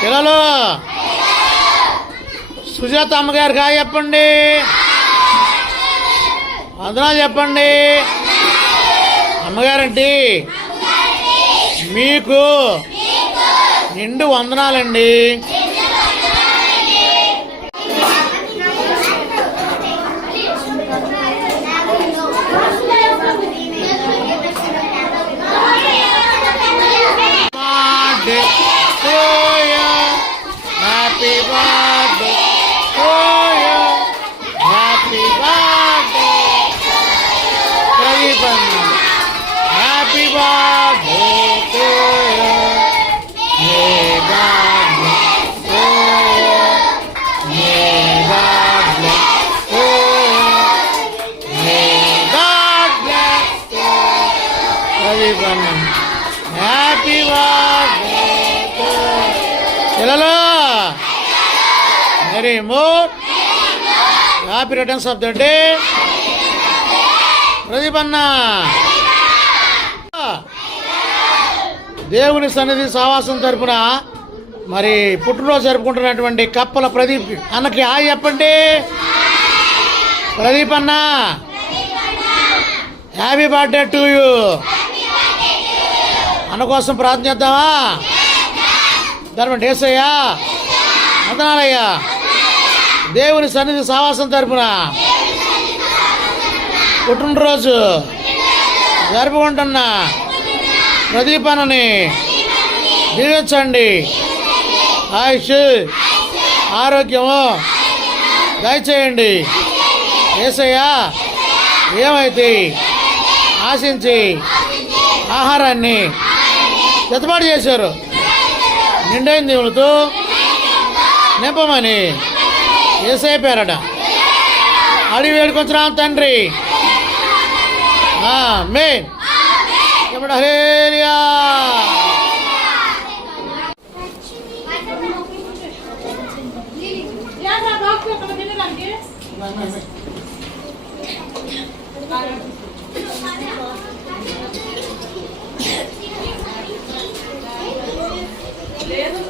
పిల్లలు సుజాత అమ్మగారికి హాయ్ చెప్పండి. వందనాలు చెప్పండి. అమ్మగారండి మీకు నిండు వందనాలండి. Happy birthday to you, happy birthday Pradeep అన్న, happy birthday to you, may God bless to you, may God bless to you, may God bless to you. Pradeep అన్న హ్యాపీ బర్త్డే టు పిల్లలు very more happy returns of the day. Pradeep అన్న దేవుని సన్నిధి సావాసం తరపున మరి పుట్టినరోజు జరుపుకుంటున్నటువంటి కప్పల ప్రదీప్ అన్నకి హాయ్ చెప్పండి. ప్రదీప్ అన్న హ్యాపీ బర్త్డే టు యూ. అన్న కోసం ప్రార్థన చేద్దామా? ధర్మండి ఏసయ్యా వందనాలయ్యా. దేవుని సన్నిధి సావాసం తరపున పుట్టినరోజు జరుపుకుంటున్న ప్రదీప్ అన్నని దీవించండి. ఆయుష్ ఆరోగ్యము దయచేయండి ఏసయ్యా. ఏమైతే ఆశించి ఆహారాన్ని సిద్ధపాటు చేశారు నిండైన దేవులతో నింపమని యేసయ్య పేరట అడిగి వేడుకొంచున్నాం తండ్రి. ఆమేన్. హల్లెలూయా. లేదు